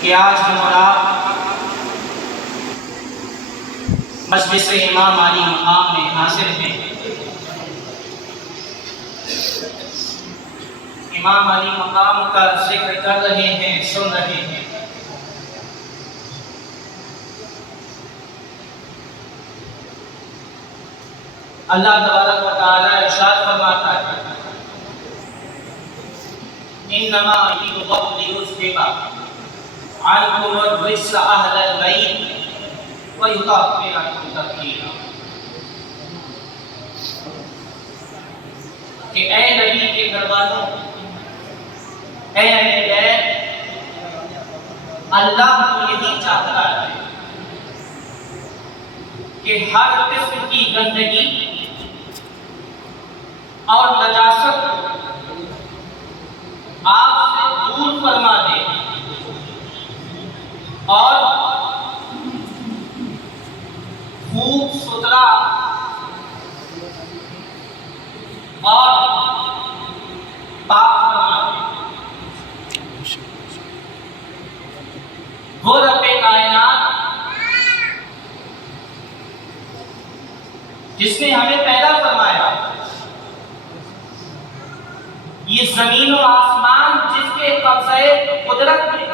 کہ آج ہم اور آپ مجلس امام علی مقام میں حاضر ہیں۔ امام علی مقام کا ذکر کر رہے ہیں، سن رہے ہیں۔ اللہ تبارک و تعالی ارشاد فرماتا ہے انما یرید اللہ لیذھب عنکم الرجس اہل البیت ویطہرکم تطہیرا، کہ اے نبی کے گھر والوں، اے اہل بیت، اللہ تو یہی چاہتا ہے کہ ہر قسم کی گندگی اور نجاست آپ سے دور فرما دے اور خوب ستھرا اور پاک فرما دے۔ وہ رب کائنات جس نے ہمیں پیدا فرمایا، یہ زمین و آسمان جس کے قبضے قدرت میں،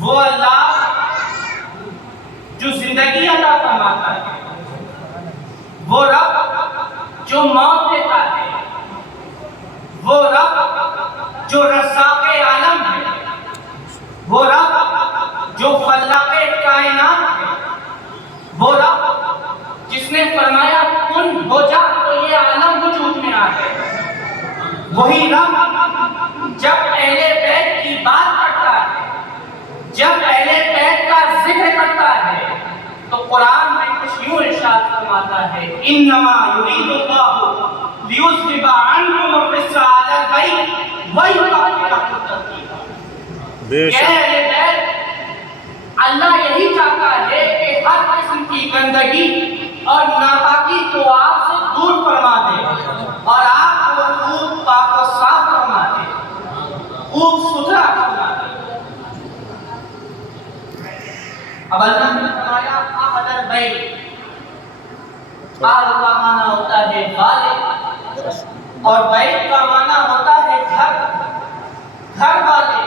وہ اللہ جو زندگی عطا فرماتا ہے، وہ رب جو موت دیتا ہے، وہ رب جو رزاق عالم ہے، وہ رب جو خلاق کائنات ہے، وہ رب جس نے فرمایا کن ہو جا تو یہ عالم وجود میں آ گئے۔ وہی رب جب اہل بیت کی بات کرتا ہے، جب اہل بیت کا ذکر کرتا ہے، تو قرآن میں کچھ یوں ارشاد فرماتا ہے انما یرید اللہ لیذھب عنکم الرجس اہل البیت ویطہرکم تطہیرا۔ کہ اہل بیت، اللہ یہی چاہتا ہے کہ ہر قسم کی گندگی اور ناپاکی کو آپ سے دور فرما دے اور آپ کو خوب پاک و صاف فرما دے، خوب ستھرا فرما دے۔ اب اللہ نے فرمایا اہل البیت، اہل کا معنی ہوتا ہے والے اور بیت کا معنی ہوتا ہے گھر، گھر والے۔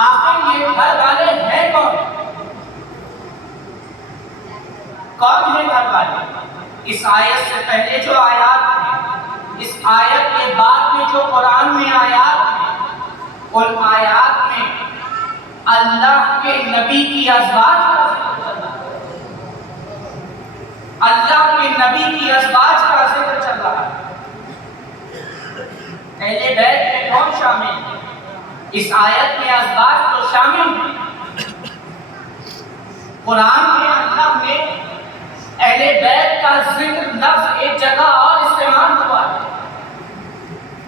آخر یہ گھر والے ہیں کون؟ کون ہے گھر والے؟ اس آیت سے پہلے جو آیات ہیں، اس آیت کے بعد میں جو قرآن میں آیات ہیں، ان آیات میں اللہ کے نبی کی ازواج کا ذکر چل رہا ہے، اللہ کے نبی کی ازواج کا ذکر چل رہا ہے۔ اہل بیت میں کون شامل ہے؟ اس آیت میں ازواج تو شامل ہیں۔ قرآن میں اللہ نے اہل بیت کا ذکر لفظ ایک جگہ اور استعمال ہوا ہے۔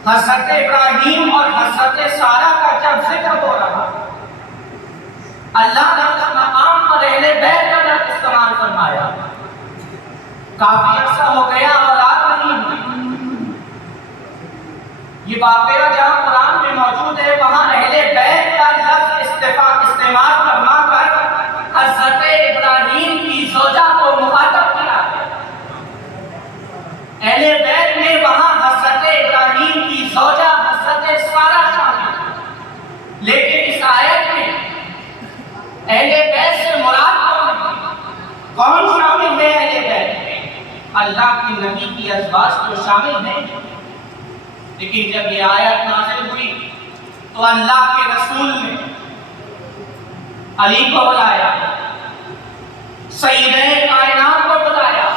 حضرت ابراہیم اور حضرت سارہ کا جب ذکر ہو رہا ہے، اللہ نے اس مقام پر اہل بیت کا لفظ استعمال فرمایا۔ کافی عرصہ ہو گیا اولاد نہیں ہوئی، یہ واقعہ جہاں قرآن میں موجود ہے وہاں اہل بیت کا لفظ استعمال فرما کر حضرت ابراہیم کی زوجہ کو مخاطب کیا ہے۔ اہل بیت میں وہاں حضرت ابراہیم کی زوجہ حضرت سارہ شامل ہے، لیکن اس آیت میں اہل بیت سے مراد کون شامل ہے؟ اہل بیت میں اللہ کے نبی کی ازواج تو شامل ہیں، لیکن جب یہ آیت نازل ہوئی تو اللہ کے رسول نے علی کو بلایا، سیدہ کائنات کو بلایا،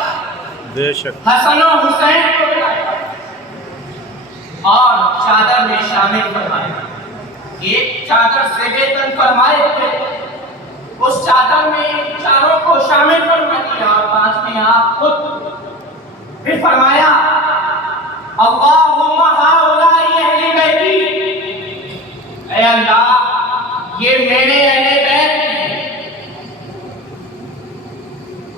بے شک حسن و حسین کو بلایا اور چادر میں شامل فرمایا۔ ایک چادر سے بے تن فرمائے تھے، اس چادر میں چاروں کو شامل فرما دیا اور پانچ میں آپ خود پھر فرمایا اللہم ہؤلاء اہل بیتی، اے اللہ یہ میرے اہل بیت ہیں،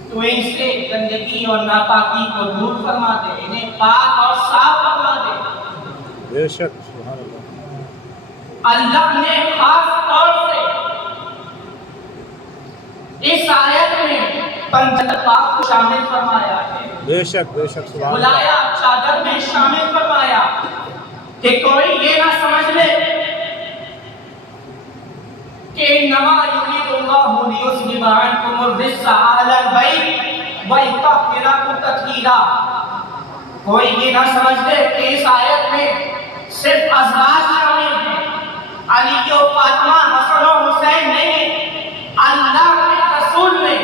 تو ان سے گندگی اور ناپاکی کو دور فرما دے، انہیں پاک اور صاف فرما دے۔ بے شک سبحان اللہ۔ اللہ نے خاص طور جنت پاک کو شامل فرمایا ہے، بے شک سبحان اللہ۔ بلایا چادر میں شامل فرمایا کہ کوئی یہ نہ سمجھ لے کہ انما یرید اللہ لیذھب عنکم الرجس اہل البیت ویطہرکم تطہیرا۔ کوئی یہ نہ سمجھ لے کہ اس آیت میں صرف ازواج شامل ہیں، علی و فاطمہ، حسن و حسین نہیں، اللہ کے رسول نے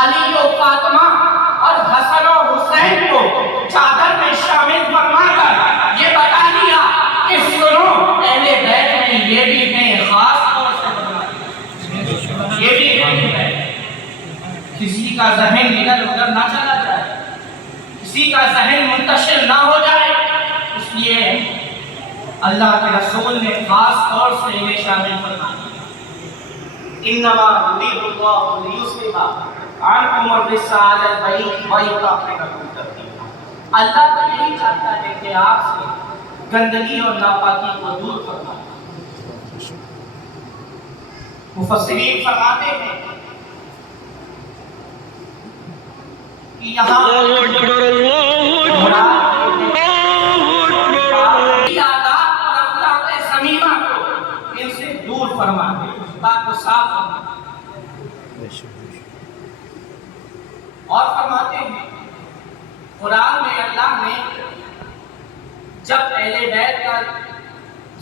علی و فاطمہ اور حسن و حسین کو چادر میں شامل فرما کر یہ بتا دیا کہ سنو اہل بیت میں یہ بھی ہیں، خاص طور سے بتا دیا یہ بھی ہے۔ کسی کا ذہن ادھر ادھر نہ چلا جائے، کسی کا ذہن منتشر نہ ہو جائے، اس لیے اللہ کے رسول نے خاص طور سے انہیں شامل فرمایا۔ انما یرید اللہ لیذھب عنکم الرجس اہل البیت ویطہرکم تطہیرا۔ اللہ تو یہی چاہتا ہے کہ آپ سے گندگی اور ناپاکی کو دور فرمائے۔ مفسرین فرماتے ہیں کہ یہاں ان سے دور فرما دے، بات کو صاف فرما دے۔ اور فرماتے ہیں قرآن میں اللہ نے جب اہل بیت کا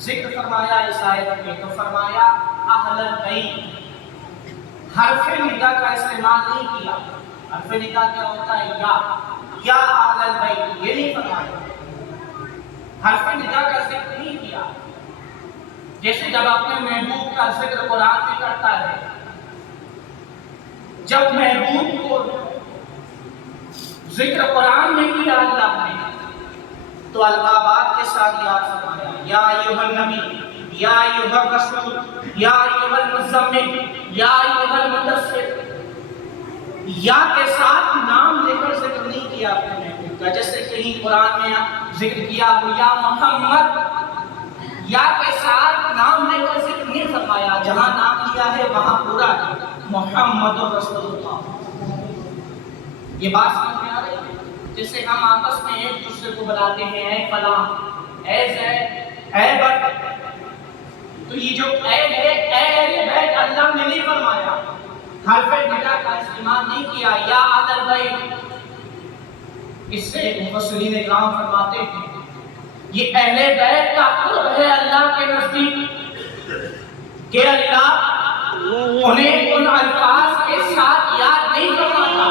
ذکر فرمایا اس آیت میں تو فرمایا اہل البیت، حرف ندا کا استعمال نہیں کیا۔ حرف ندا کیا ہوتا ہے؟ یا اہل البیت، یہ نہیں فرمایا، حرف ندا کا ذکر نہیں کیا۔ جیسے جب اپنے محبوب کا ذکر قرآن میں کرتا ہے، جب محبوب کو ذکر قرآن میں کیا اللہ نے تو القابات کے ساتھ یاد فرمایا، یا ایھا النبی، یا ایھا الرسول، یا ایھا المزمل، یا ایھا المدثر، یا کے ساتھ نام لے کر ذکر نہیں کیا اپنے محبوب کا۔ جیسے کہیں قرآن میں ذکر کیا یا محمد، یا کے ساتھ نام لے کر ذکر نہیں فرمایا، جہاں نام لیا ہے وہاں پورا محمد رسول اللہ۔ یہ بات سمجھ میں آ رہی ہے؟ جس سے ہم آپس میں ایک دوسرے کو بلاتے ہیں اے فلاں، اے زید، اے بکر، تو یہ جو اے ہے اے اہل بیت اللہ نے نہیں فرمایا، حرف ندا کا استعمال نہیں کیا، یا اہل البیت۔ اس سے مفسرین اکرام فرماتے ہیں یہ اہل بیت کا قرب ہے اللہ کے نزدیک کہ اللہ انہیں ان الفاظ کے ساتھ یاد نہیں فرماتا،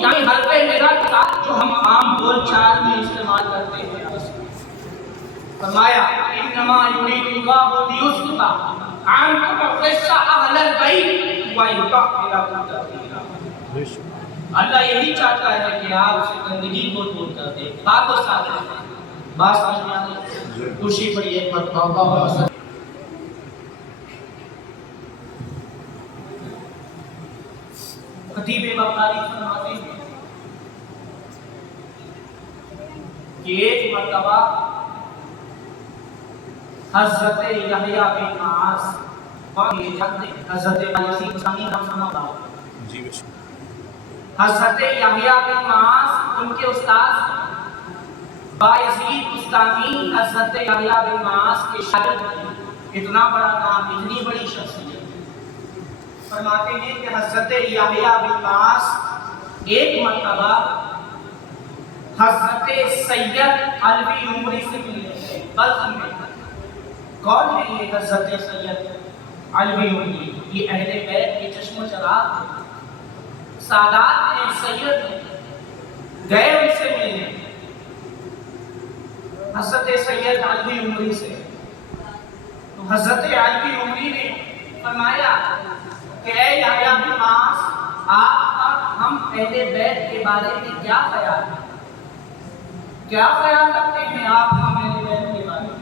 یعنی حرف ندا کے ساتھ جو ہم عام بول چال میں استعمال کرتے ہیں۔ فرمایا انما یرید اللہ لیذھب عنکم الرجس اہل البیت ویطہرکم تطہیرا۔ اللہ یہی چاہتا ہے کہ آپ اسے گندگی کو دور کر دیں، بات کو ساتھ رکھیں۔ بات سمجھ میں آتی ہے؟ خوشی پڑی ایک مرتبہ خطیب بغدادی فرماتے ہیں کہ ایک مرتبہ حضرت یحییٰ بن معاذ حضرت یزید بستامی حضرت یحییٰ بن معاذ ان کے استاد بایزید بستامی حضرت یحییٰ بن معاذ کے شاگرد ہیں۔ اتنا بڑا نام، اتنی بڑی شخصیت۔ فرماتے ہیں کہ حضرت یحییٰ بن معاذ ایک مرتبہ حضرت سید علوی عمری سے ملے تھے بلخ میں۔ کون ہے یہ حضرت سید علوی عمری؟ یہ اہل بیت کے چشم و چراغ ہیں، سادات ہیں، سید ہیں، گئے ان سے ملنے حضرت سید علوی عمری سے۔ تو حضرت علوی عمری نے فرمایا کہ اے یحییٰ بن معاذ، آپ کا ہم اہل بیت کے بارے میں کیا خیال ہے؟ کیا خیال رکھتے ہیں آپ ہم اہل بیت کے بارے میں؟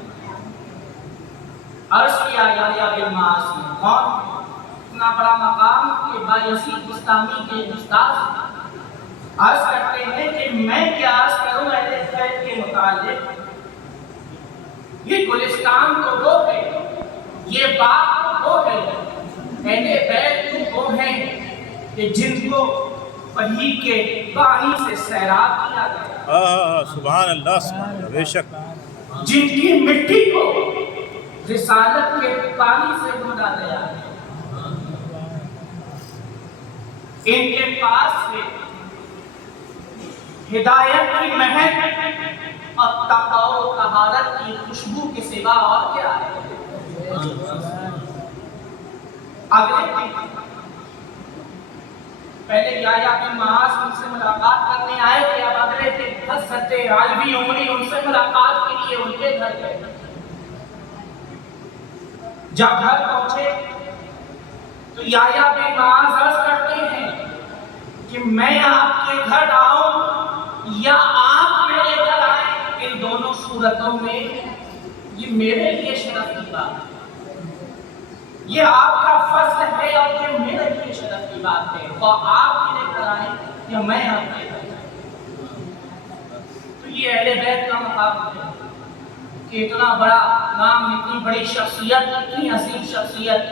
عرض کیا یحییٰ بن معاذ نے، کون اتنا بڑا مقام کہ بایزید بستامی کے استاد عرض کرتے ہیں کہ میں کیا عرض کروں اہل بیت کے متعلق؟ یہ گلستان تو وہ ہے، یہ باغ تو وہ ہے، اہل بیت تو وہ ہیں کہ جن کو وحی کے پانی سے سیراب کیا گیا، سبحان اللہ، بے شک، جن کی مٹی کو رسالت کے پانی سے دھونا گیا، ان کے پاس سے ہدایت کی مہک اور تقوی و طہارت کی خوشبو کے سوا اور کیا ہے؟ اگلے دن پہلے یحییٰ بن معاذ ان سے ملاقات کرنے آئے تھے، اب اگلے دن حضرت عالوی عمری ان سے ملاقات کے لیے ان کے گھر گئے۔ جب گھر پہنچے تو یحییٰ بن معاذ عرض کرتے ہیں کہ میں آپ کے گھر آؤں یا آپ میرے گھر آئیں، ان دونوں صورتوں میں یہ میرے لیے شرف کی بات ہے، یہ آپ کا فضل ہے اور یہ میرے لیے شرف کی بات ہے، اور آپ میرے گھر آئیں یا میں آپ کے گھر آئیں۔ تو یہ اہل بیت کا مقام ہے کہ اتنا بڑا نام، اتنی بڑی شخصیت، اتنی عظیم شخصیت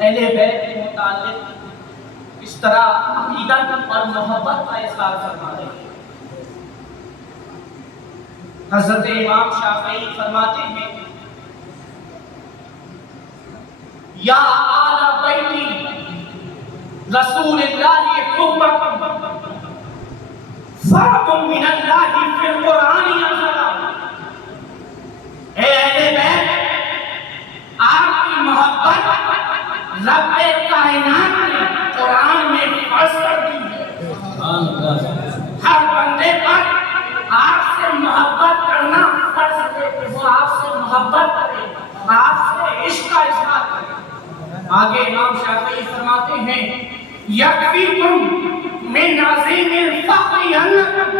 اہل بیت کے متعلق اس طرح عقیدت اور محبت کا اظہار فرما رہے ہیں۔ حضرت امام شافعی فرماتے ہیں، یا آل بیتی رسول اللہ حبکم فرد من اللہ فی القرآن انزلا، اے اہل بیت، آپ کی محبت رب کائنات نے قرآن میں فرض کر دی ہے، ہر بندے پر آپ سے محبت کرنا فرض ہے کہ وہ آپ سے محبت کرے، آپ سے عشق کا اظہار کرے۔ آگے امام شافعی فرماتے ہیں، یکفیکم من عظیم الفخر انکم،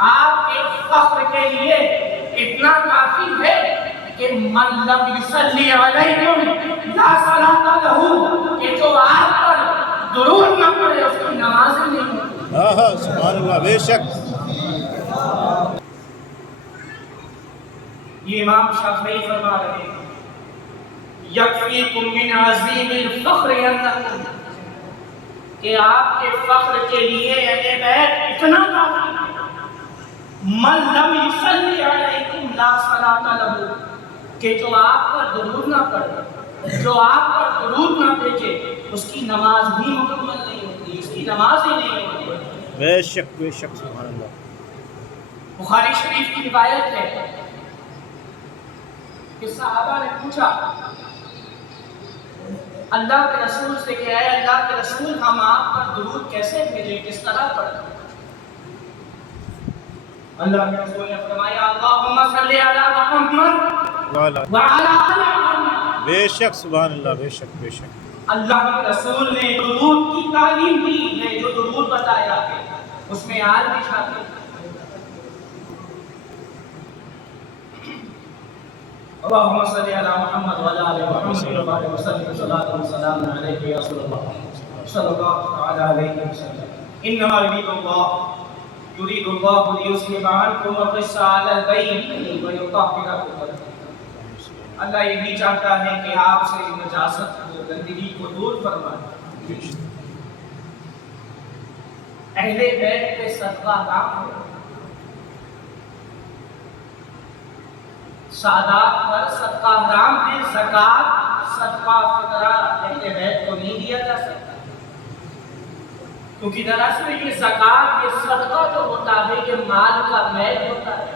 آپ کے فخر کے لیے اتنا کافی ہے کہ من لم یصلی علیکم لا صلاۃ لہ، کہ جو آپ پر درود نہ پڑے اس کی نماز ہی نہیں ہوتی۔ سبحان اللہ، بے شک۔ یہ امام شافعی فرما رہے ہیں، یکفیکم من عظیم الفخر انکم، کہ آپ کے فخر کے لیے اہل بیت اتنا کافی ہے، من لم یصلی علیکم لا صلاۃ لہ، کہ جو آپ پر درود نہ پڑھے، جو آپ پر درود نہ بھیجے، اس کی نماز بھی مکمل نہیں ہوتی، اس کی نماز ہی نہیں ہوتی۔ بے شک، بے شک، سبحان اللہ۔ بخاری شریف کی روایت ہے کہ صحابہ نے پوچھا اللہ کے رسول سے کہ اے اللہ کے رسول، ہم آپ پر درود کیسے بھیجیں، کس طرح پڑھیں؟ اللہ کے رسول نے فرمایا، اللہم صلی علی محمد وعلی آل محمد۔ بے شک، سبحان اللہ، بے شک، بے شک۔ اللہ کے رسول نے درود کی تعلیم دی ہے، جو درود بتایا ہے اس میں آل بھی شامل ہے۔ اللهم صل على محمد وعلى ال محمد وبارك وسلم صلاة وسلام عليك يا رسول الله صلى الله تعالى عليه وسلم انما يريد الله ليذهب عنكم الرجس اهل البيت ويطهركم۔ اللہ یہی چاہتا ہے کہ آپ سے نجاست کو، گندگی کو دور فرمائے۔ اہل بیت کے صدقہ حرام ہے، سادات پر صدقہ حرام ہے، زکوٰۃ، صدقہ، فطرہ اہل بیت کو نہیں دیا جا سکتا، کیونکہ دراصل یہ زکوٰۃ، یہ صدقہ جو ہوتا ہے یہ مال کا میل ہوتا ہے،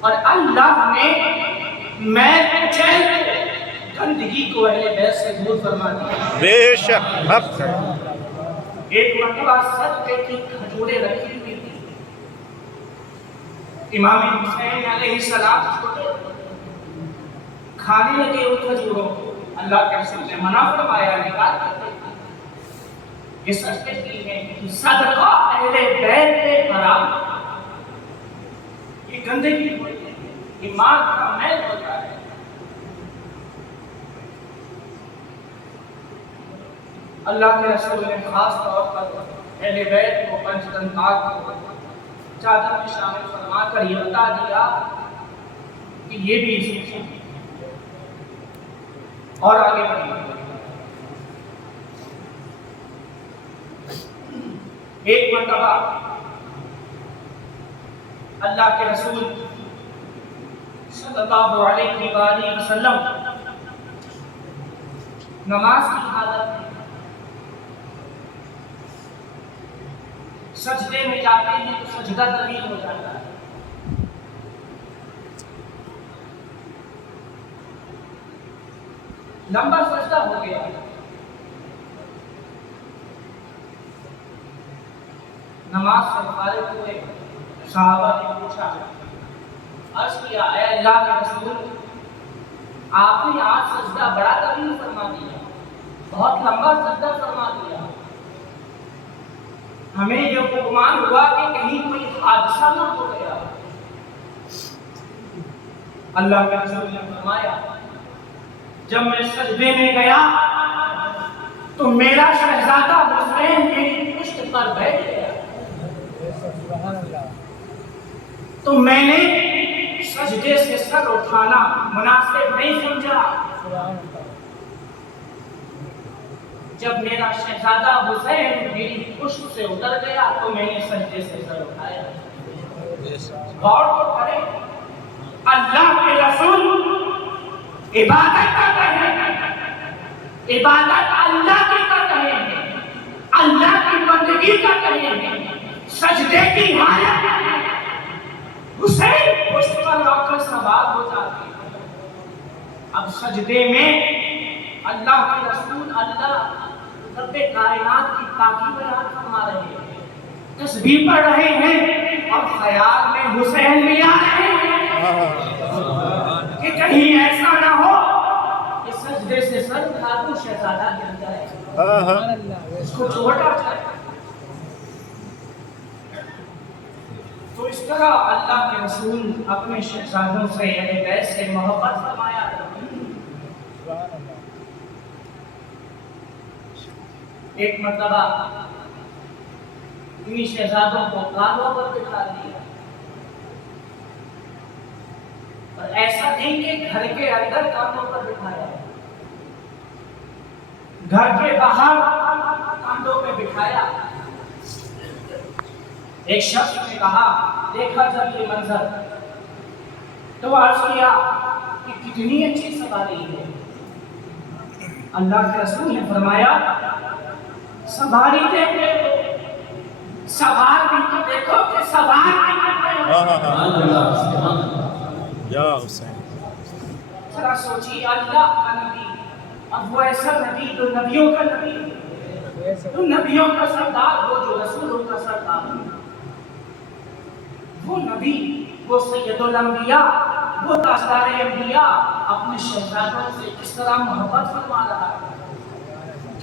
اور اللہ نے میل کچیل گندگی کو اہل بیت سے دور فرما دیا۔ بے شک، حق ہے۔ ایک مرتبہ صدقے کی کھجوریں رکھی ہوئی تھی، امام حسین علیہ السلام چھوٹے کھانے لگے ان کھجوروں کو، اللہ کے رسول نے منع فرمایا، نکال کر دے۔ یہ صدقے کی ہے کہ صدقہ اہل بیت پہ حرام، یہ گندگی ہوتی ہے، یہ مال کا میل ہوتا ہے۔ اللہ کے رسول نے خاص طور پر اہل بیت کو پنجتن پاک کو چادر میں شامل فرما کر یہ بتا دیا کہ یہ بھی اسی سے اور آگے بڑھیں۔ ایک مرتبہ اللہ کے رسول صلی اللہ علیہ وآلہ وسلم نماز کی حالت میں سجدے میں جاتے ہیں تو سجدہ طویل ہو جاتا ہے. لمبا سجدہ ہو گیا. نماز سے فارغ ہوئے صحابہ نے پوچھا، عرض کیا، اے اللہ کے رسول، آپ نے آج سجدہ بڑا طویل فرما دیا، بہت لمبا سجدہ فرما دیا. ہمیں یہ گمان ہوا کہ کہیں کوئی حادثہ نہ ہو گیا. اللہ کے رسول نے فرمایا، جب میں سجدے میں گیا تو میرا شہزادہ حسین میری پشت پر بیٹھ گیا تو میں نے سجدے سے سر اٹھانا مناسب نہیں سمجھا. جب میرا شہزادہ حسین میری پشت سے اتر گیا تو میں نے سجدے سے سر اٹھایا. غور تو کریں، اللہ کے رسول عبادت کر رہے ہیں، عبادت اللہ کی کر رہے ہیں، اللہ کی بندگی کر رہے ہیں، سجدے کی حالت میں حسین پشت پر رکھ کر سوال ہو جاتے ہیں. اب سجدے میں اللہ کے رسول اللہ رب کائنات کی پاکی بیان فرما رہے ہیں، تسبیح پڑھ رہے ہیں اور خیال میں حسین بھی آ رہے ہیں کہ کہیں ایسا نہ ہو کہ سجدے سے سر اٹھا دو شہزادہ گر جائے، اس کو چوٹ آ جائے. تو اس طرح اللہ کے رسول اپنے شہزادوں سے یعنی بیت سے محبت فرمایا. ایک مرتبہ انہی شہزادوں کو کانوں پر بٹھا دیا اور ایسا نہیں کہ گھر کے اندر کانوں پر بٹھایا، گھر کے باہر کاندھوں پہ بٹھایا. ایک شخص نے کہا، دیکھا جب یہ منظر تو عرض کیا کہ کتنی اچھی سواری ہے. اللہ کے رسول نے فرمایا، سواری دیکھتے ہو، سوار بھی تو دیکھو کہ سوار یا حسین. ذرا سوچیے، اللہ کا نبی، اب وہ ایسا نبی جو نبیوں کا نبی، جو نبیوں کا سردار ہو، جو رسولوں کا سردار ہو، وہ نبی، وہ سید الانبیاء، وہ تاجدار انبیاء اپنے شہزادوں سے کس طرح محبت فرما رہا ہے،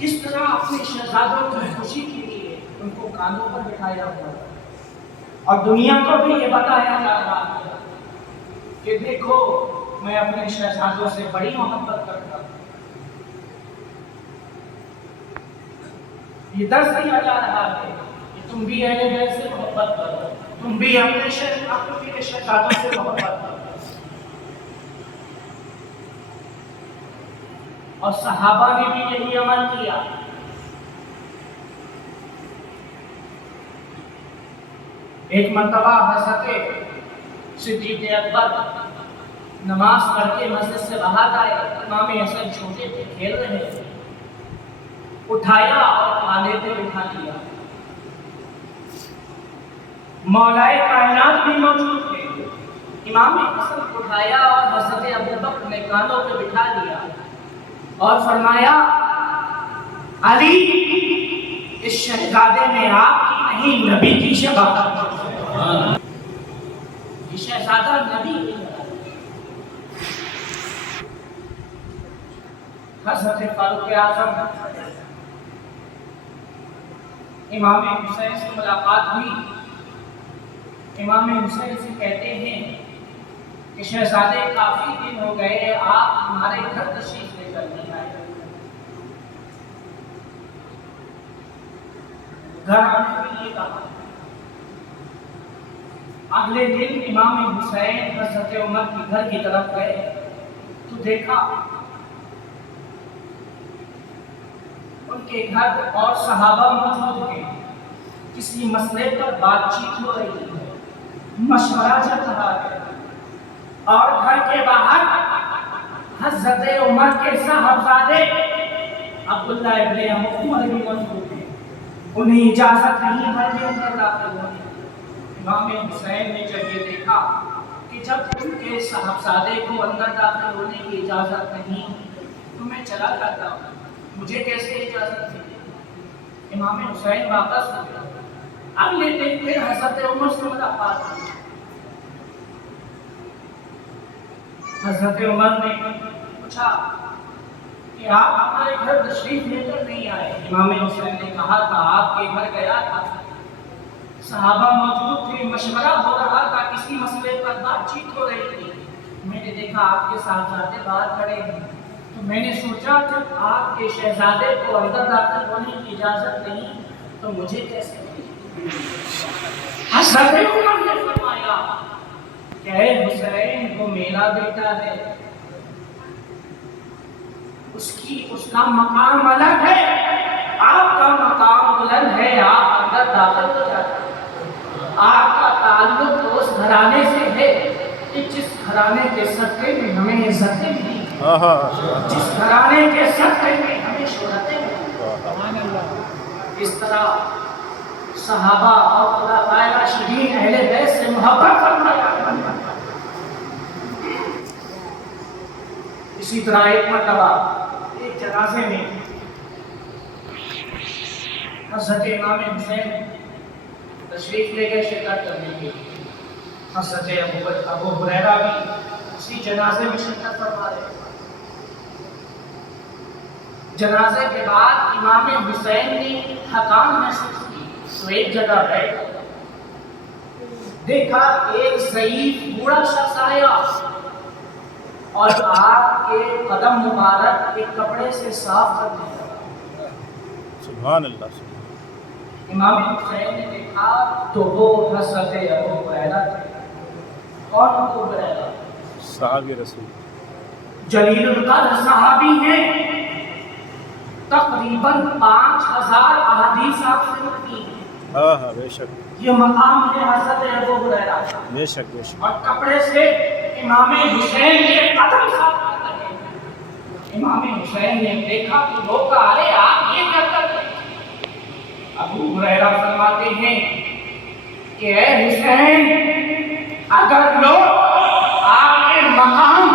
کس طرح اپنے شہزادوں کی خوشی کے لیے ان کو کاندھوں پر بٹھایا ہوا ہے. اور دنیا کو بھی یہ بتایا جا رہا ہے کہ دیکھو میں اپنے شہزادوں سے بڑی محبت کرتا ہوں. یہ درس دیا جا رہا ہے کہ تم بھی اہل بیت سے محبت کرو، تم بھی اپنے شہزادوں سے محبت کرو. اور صحابہ نے بھی یہی عمل کیا. ایک مرتبہ حضرت صدیق اکبر نماز پڑھ کے مسجد سے باہر آئے. امام حسن چھوٹے تھے، کھیل رہے تھے، اٹھایا اور کاندھے پہ بٹھا دیا. مولائے کائنات بھی موجود تھے. امام حسن کو اٹھایا اور حضرت ابوبکر نے کاندھوں پہ بٹھا دیا اور فرمایا، علی، اس شہزادے میں آپ کی نہیں نبی کی شباہت ہے. یہ شہزادہ نبی ہے. حضرت فاروق اعظم امام حسین سے ملاقات ہوئی. امام حسین سے کہتے ہیں کہ شہزادے کافی دن ہو گئے، آپ ہمارے گھر تشریف لے کر نہیں آئے. گھر آنے کے لیے کہا. اگلے دن امام حسین حضرت عمر کے گھر کی طرف گئے تو دیکھا ان کے گھر اور صحابہ موجود ہیں کسی مسئلے پر بات چیت ہو رہی ہے، مشورہ چل رہا ہے، اور گھر کے باہر حضرت عمر کے صاحبزادے عبداللہ ابن عمر بھی موجود ہیں، انہیں اجازت نہیں گھر کے اندر داخل ہونے کی۔ امام حسین نے جب یہ دیکھا کہ جب ان کے صاحبزادے کو اندر داخل ہونے کی اجازت نہیں تو میں چلا جاتا ہوں، مجھے کیسے اجازت ملے؟ امام حسین واپس ہو گیا۔ اگلے دن پھر حضرت عمر سے ملاقات ہوئی۔ حضرت عمر نے پوچھا کہ آپ ہمارے گھر تشریف لے کر نہیں آئے؟ امام حسین نے کہا تھا آپ کے گھر گیا تھا، صحابہ موجود تھے، مشورہ ہو رہا تھا، کسی مسئلے پر بات چیت ہو رہی تھی، میں نے دیکھا آپ کے صاحبزادے باہر کھڑے ہیں، تو میں نے سوچا جب آپ کے شہزادے کو اندر داخل ہونے کی اجازت نہیں تو مجھے کیسے ملی؟ حضرت عمر نے فرمایا کہ اے حسین، وہ میرا بیٹا ہے، اس کا مقام الگ ہے، آپ کا مقام بلند ہے، آپ اندر داخل ہو جاتے ہیں، آپ کا تعلق اس گھرانے سے ہے کہ جس گھرانے کے صدقے میں ہمیں عزتیں ملی، جس گھرانے کے صدقے میں ہمیں شہرتیں ملی۔ اس طرح صحابہ اور خلفائے راشدین اہل بیت سے محبت فرمایا۔ اسی طرح ایک مرتبہ ایک جنازے میں حضرت امام حسین تشریف لے گئے شرکت کرنے کے لیے، حضرت ابو ہریرہ بھی اسی جنازے میں شرکت فرما رہے۔ جنازے کے بعد امام حسین نے تھکان محسوس کی تو ایک جگہ بیٹھ دیکھا ایک ضعیف بوڑھا شخص آیا اور آپ کے قدم مبارک ایک کپڑے سے صاف کر دیا۔ سبحان اللہ۔ امام حسین نے دیکھا تو وہ حضرت ابو ہریرہ تھے۔ کون ابو ہریرہ؟ صحابی رسول، جلیل القدر صحابی ہیں، تقریباً 5000 احادیث آپ سے ملتی ہیں۔ ہاں بے شک، یہ مقام ہے حضرت ابو ہریرہ کا۔ بے شک بے شک۔ اور کپڑے سے امام حسین کے قدم صاف کر رہے ہیں۔ امام حسین نے دیکھا تو روکا، ارے آپ یہ کیا کر رہے ہیں؟ ابو ہریرہ فرماتے ہیں کہ اے حسین، اگر لوگ آپ کے مقام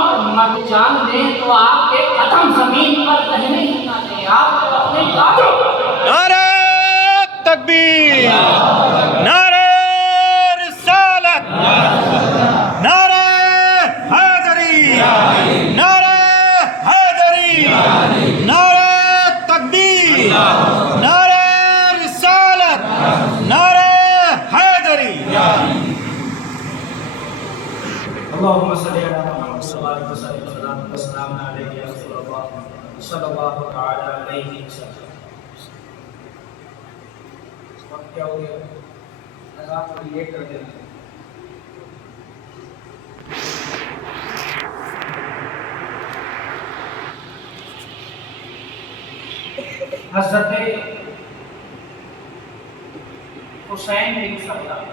اور مت جان دیں تو آپ کے قدم زمین پر رہنے ہی نہ دیں، آپ کو اپنے قدم۔ نعرہ تکبیر، نعرہ رسالت، نعرہ حیدری، نعرہ حیدری، نعرہ تکبیر، نعرہ رسالت، نعرہ حیدری۔ اللهم صل على محمد وعلى آله وسلم عليك يا رسول الله صلى الله تعالى عليه وسلم۔ وقت کیا ہو گیا؟ اذان کو لیٹ کر دینا۔ حضرت حسین بن ثبت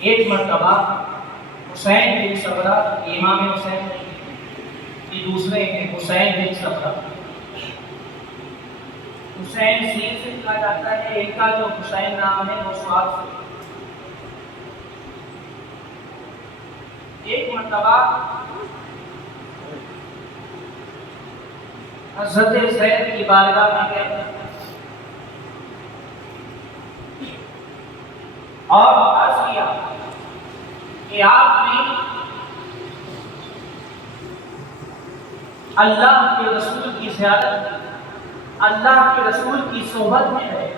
ایک مرتبہ حسین بن صبرہ، امام حسین یہ دوسرے ہیں حسین بن صبرہ، حسین سین سے کہا جاتا ہے، ان کا جو حسین نام ہے وہ سواد سے۔ ایک مرتبہ حضرت زید کی بارگاہ میں گئے اور عرض کیا کہ آپ نے اللہ کے رسول کی زیارت، اللہ کے رسول کی صحبت میں رہے،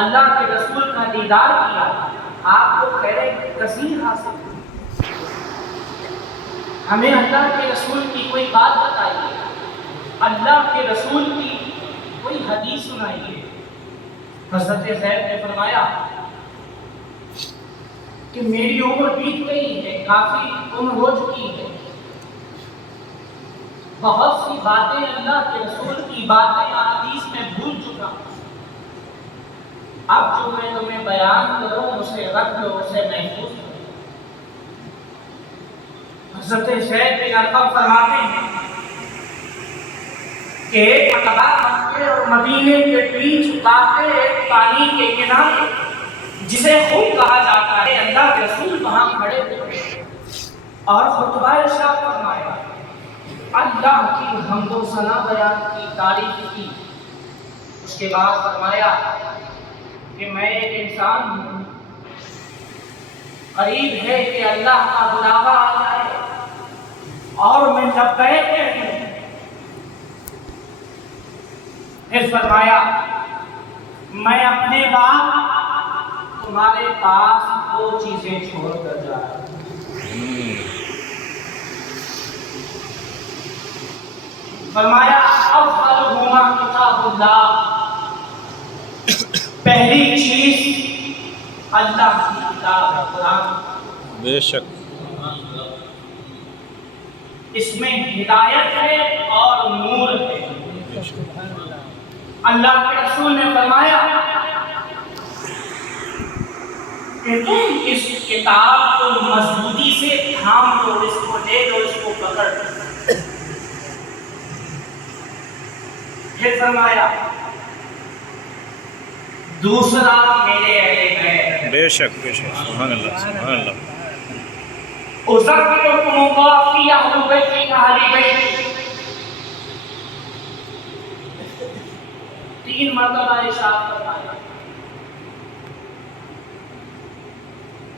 اللہ کے رسول کا دیدار کیا، آپ کو خیر کثیر حاصل ہوئی، ہمیں اللہ کے رسول کی کوئی بات بتائیے، اللہ کے رسول کی کوئی حدیث سنائیے۔ حضرت زید نے فرمایا کہ میری عمر بیت گئی ہے، کافی عمر ہو چکی ہے، بہت سی باتیں اللہ کے رسول کی باتیں احادیث میں بھول چکا ہوں۔ اب جو میں تمہیں بیان کروں اسے رکھ لو، اسے محفوظ کرو۔ حضرت زید بن ارقم فرماتے ہیں کہ ایک مرتبہ مکے اور مدینے کے بیچ واقع ایک پانی کے کنارے جسے خوب کہا جاتا ہے، اللہ کے رسول وہاں کھڑے ہوئے اور خطبہ ارشاد فرمایا، اللہ کی حمد و ثنا بیان کی، تعریف کی۔ اس کے بعد فرمایا کہ میں ایک انسان ہوں، قریب ہے کہ اللہ کا بلاوا آ جائے اور میں لبیک کہوں۔ پھر فرمایا میں اپنے بعد تمہارے پاس دو چیزیں چھوڑ کر جا رہا ہوں۔ فرمایا افضلہما کتاب اللہ، پہلی چیز اللہ کی کتاب ہے، قرآن۔ بے شک اس میں ہدایت ہے اور نور ہے۔ اللہ کے رسول نے فرمایا کہ تم اس کتاب کو مضبوطی سے تھام لو، اس کو لے لو، اس کو پکڑ لو۔ پھر فرمایا دوسرا میرے اہل بیت، بے شک بے شک، سبحان اللہ سبحان اللہ۔ اذکرکم اللہ فی اہل بیت اہل بیت، تین مرتبہ ارشاد فرمایا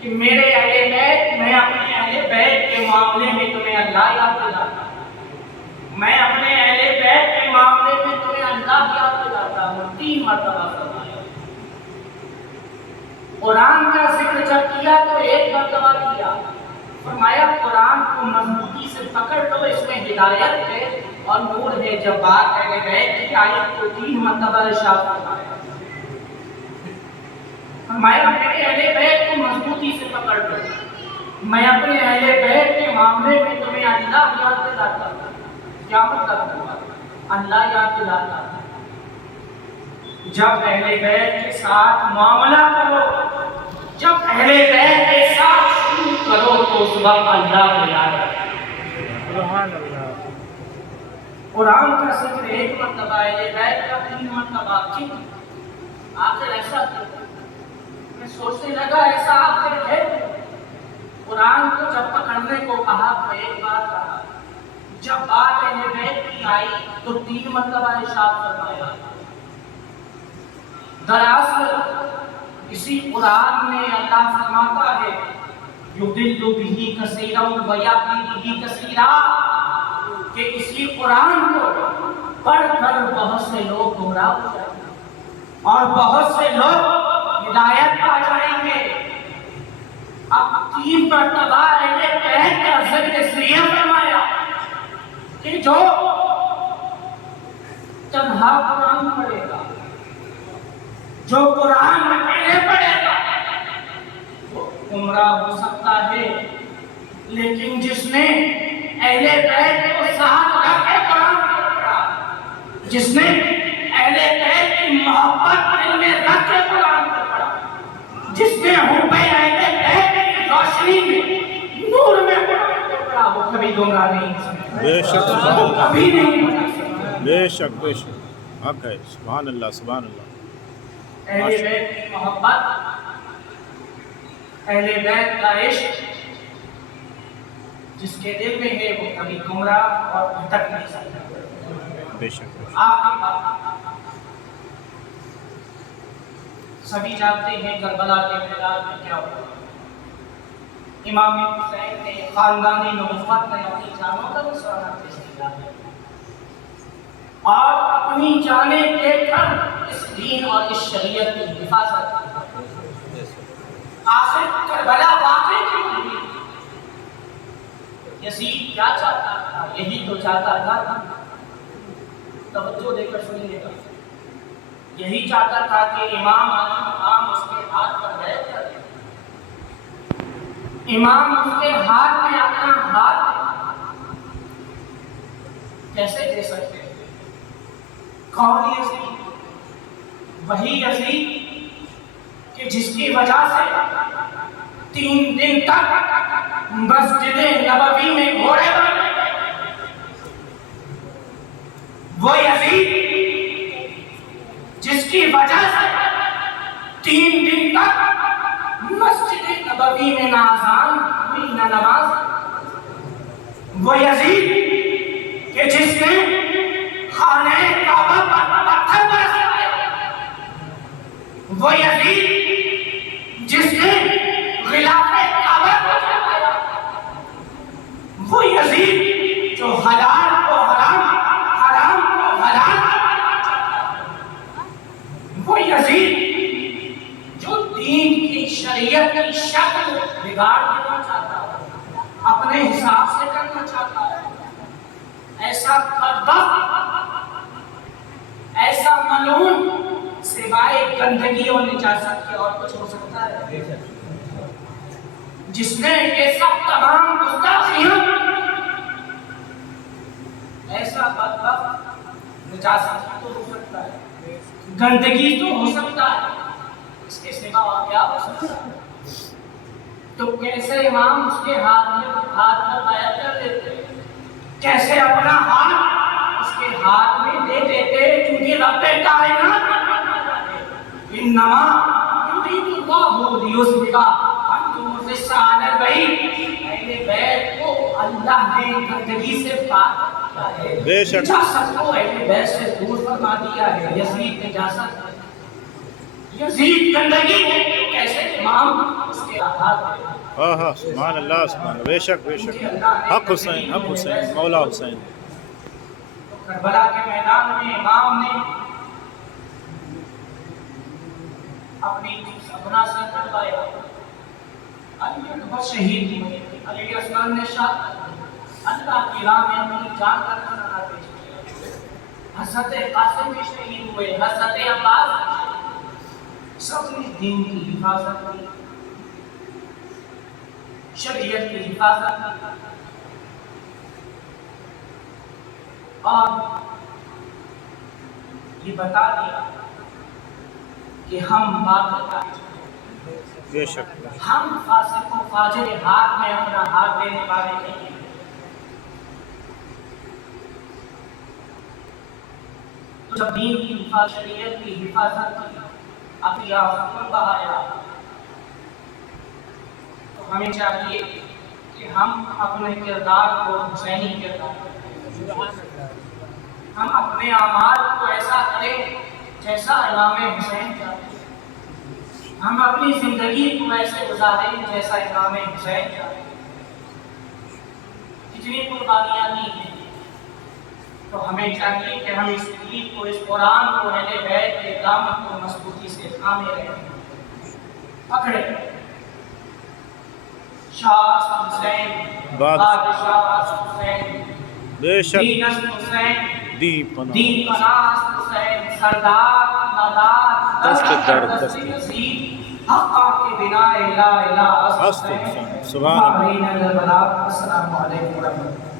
کہ میرے اہل بیت، میں اپنے اہل بیت کے معاملے میں تمہیں اللہ یاد دلاتا ہوں، میں اپنے اہل بیت کے معاملے میں تمہیں اللہ یاد دلاتا ہوں۔ تین مرتبہ فرمایا۔ قرآن کا ذکر جب کیا تو ایک مرتبہ کیا، فرمایا قرآن کو مضبوطی سے پکڑ لو، اس میں ہدایت ہے اور نور ہے۔ جب بات اہل بیت کی آئی تو تین مرتبہ ارشاد فرمایا، فرمایا میرے اہل بیت کو مضبوطی سے پکڑ لو، میں اپنے اہل بیت کے معاملے میں تمہیں اللہ یاد دلاتا ہوں۔ کیا مطلب ہوا؟ اللہ یاد دلاتا ہے جب اہل بیت کے ساتھ معاملہ کرو، جب اہل بیت کے ساتھ شروع کرو تو اس وقت اللہ کو یاد رکھو۔ سبحان اللہ۔ قرآن کا ذکر ایک مرتبہ، اہل بیت کا تین مرتبہ، کیوں؟ آخر ایسا کیوں؟ میں سوچنے لگا ایسا آخر ہے۔ قرآن کو جب پکڑنے کو کہا تو ایک بات کہا، جب بات اہل بیت کی آئی تو تین مرتبہ ارشاد فرمایا۔ دراصل اسی قرآن میں اللہ فرماتا ہے یضل بہ کثیرا ویہدی بہ کثیرا، کہ اسی قرآن کو پڑھ کر بہت سے لوگ گمراہ ہو جائیں گے اور بہت سے لوگ ہدایت پا جائیں گے۔ اب تین مرتبہ اہل بیت کا ذکر اس لیے فرمایا کہ جو تنہا قرآن پڑھے گا، جو قرآن اکیلے پڑھے گا وہ گمراہ ہو سکتا ہے، لیکن جس نے اہل بیت کو ساتھ رکھ کے قرآن پڑھا، جس نے اہل بیت کی محبت دل میں رکھ کے قرآن پڑھا، جس نے حب اہل بیت کی روشنی میں نور میں قرآن پڑھا، وہ کبھی گمراہ نہیں ہو سکتا، بے شک وہ کبھی نہیں ہو سکتا۔ بے شک بے شک، حق ہے، سبحان اللہ سبحان اللہ۔ اہل بیت کی محبت، اہل بیت کا عشق جس کے دل میں ہے وہ کبھی گمراہ اور بھٹک نہیں سکتا۔ بے شک آخری بات، سبھی جانتے ہیں کربلا کے میدان میں کیا ہوا۔ امام حسین نے خاندانی نبوت میں اپنی جانوں کا نذرانہ پیش کیا اور اپنی جانیں دے کر اس دین اور اس شریعت کی حفاظت کی۔ آخر کربلا واقع کیوں ہوئی؟ یزید کیا چاہتا تھا؟ یہی تو چاہتا تھا، توجہ دے کر سنیے گا، یہی چاہتا تھا کہ امام علی مقام اس کے ہاتھ پر بیعت کر دے، امام اس کے ہاتھ میں اپنا ہاتھ کیسے دے سکتے تھے؟ کون یزید؟ وہی یزید کہ جس کی وجہ سے 3 دن تک مسجد نبوی میں گھوڑے بنے، وہ یزید جس کی وجہ سے 3 دن تک مسجد نبوی میں نہ اذان ہوئی نہ نماز، وہ یزید کہ جس نے خانہ کعبہ پر پتھر برسائے، وہ یزید جس نے غلاف کعبہ کو جلایا، وہ یزید جو حلال کو حرام، حرام کو حلال، وہ یزید جو دین کی شریعت کی شکل بگاڑ دینا چاہتا ہے، اپنے حساب سے کرنا چاہتا ہے، ایسا بدبخت، ایسا ملعون سوائے گندگی اور نجاست کے اور کچھ ہو سکتا ہے؟ جس نے یہ سب تمام گستاخیاں، ایسا بدبخت نجاست تو ہو سکتا ہے، گندگی تو ہو سکتا ہے، اس کے سوا اور کیا ہو سکتا ہے؟ تو کیسے امام اس کے ہاتھ میں بیعت کر دیتے، کیسے اپنا ہاتھ اس کے ہاتھ میں دے دیتے، کیونکہ رب کائنات انما یرید اللہ لیثبت عنکم الرجس اہل البیت، اہل بیت کو اللہ نے گندگی سے پاک کیا ہے، بے شک نجاست کو اہل بیت سے دور فرما دیا ہے۔ یزید نجاست ہے، یزید گندگی ہے، کیسے امام اس کے ہاتھ دے؟ ہاں سبحان اللہ سبحان اللہ، بے شک بے شک، حق حسین حق حسین مولا حسین۔ کربلا کے میدان میں امام نے اپنا سر کٹوایا، علی اکبر شہید ہوئے، علی اصغر نے اللہ کی راہ میں اپنی جان کا خطرہ پیش کیا، حضرت قاسم بھی شہید ہوئے، حضرت عباس، سب نے دین کی حفاظت کی، شریعت کی حفاظت کی، اور یہ بتا دیا کہ ہم باطل کا، بے شک ہم فاسق و فاجر کے ہاتھ میں اپنا ہاتھ دینے والے نہیں ہیں۔ تو جب دین کی حفاظت، شریعت کی حفاظت کی، اپنی آفت کو بہایا، تو ہمیں چاہیے کہ ہم اپنے کردار کو حسینی کردار کریں، ہم اپنے اعمال کو ایسا کریں جیسا امام حسین چاہتے ہیں، ہم اپنی زندگی کو ایسے گزاریں جیسا امام حسین چاہتے ہیں۔ کتنی قربانیاں دی ہیں، تو ہمیں چاہیے کہ ہم اس دین کو، اس قرآن کو، اہل بیت کے دامن کو مضبوطی سے تھامے رہیں، پکڑے۔ شاہ حسین، بادشاہ حسین، بے شک، دین حسین، دین پناہ، دین پناہ حسین، سردار مدار دست درد، دست یزید، حقا کے بنا الہ الہ حسن حسین، سبحان اللہ۔ السلام علیکم ورحمۃ اللہ۔